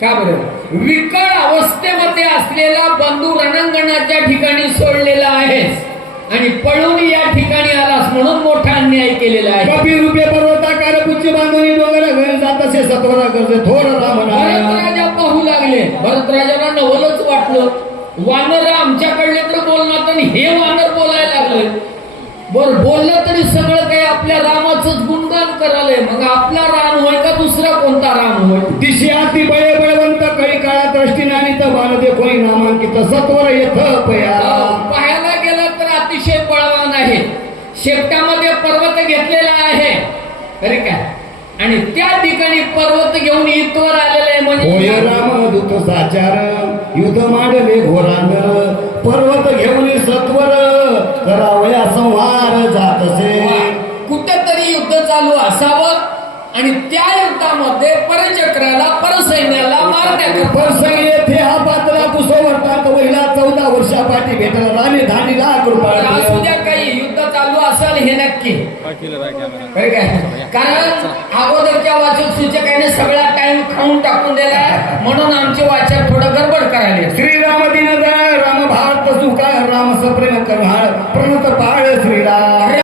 का बरं? विकळ अवस्थेमध्ये असलेला बंधू रणांगणाच्या ठिकाणी सोडलेला आहेस आणि पळून या ठिकाणी आलास म्हणून मोठा अन्याय केलेला आहे. कपी रूपे पर्वताकार पुच्छ बांधणी डोंगर घरी जात असे सत्वरा करते थोडं भरतराजा पाहू लागले. भरतराजाला नवलच वाटलं, वानर आमच्याकडले तर बोलणार आणि हे वानर बोलायला लागले. बर बोललं तरी सगळं काही आपल्या रामाचंच गुणगान करायलंय. मग आपला राम होय का दुसरा कोणता राम होय? दिशी अति बळे बळवंत कळी काळा दृष्टीने आणि बाल दे कोणी नामांकित सत्वर येथ पया. पाहायला गेलं तर अतिशय बळवान आहे. शेपटामध्ये पर्वत घेतलेला आहे खरे काय, आणि त्या ठिकाणी पर्वत घेऊन इथवर आलेले आहे. म्हणजे राम दूत साचार युद्ध मांडले घोरान पर्वत घेऊन सत्वर करावया संहार जात असे. कुठेतरी युद्ध चालू असावं आणि त्या युद्धामध्ये परचक्राला परसैन्याला मारण्यात परसैन्य येथे हा पात्रा कुसोवरतात वहिला 14 वर्षापाठी भेटला राणे धानी लाख असू द्या. काही युद्ध चालू असेल हे नक्की काय, कारण अगोदरच्या वाचक सूचकाने सगळा टाइम खाऊन टाकून दिला म्हणून आमचे वाचक थोडं गडबड करायला. श्रीराम दिन राम भारत सुखा राम सप्रेम करहाळ प्रणत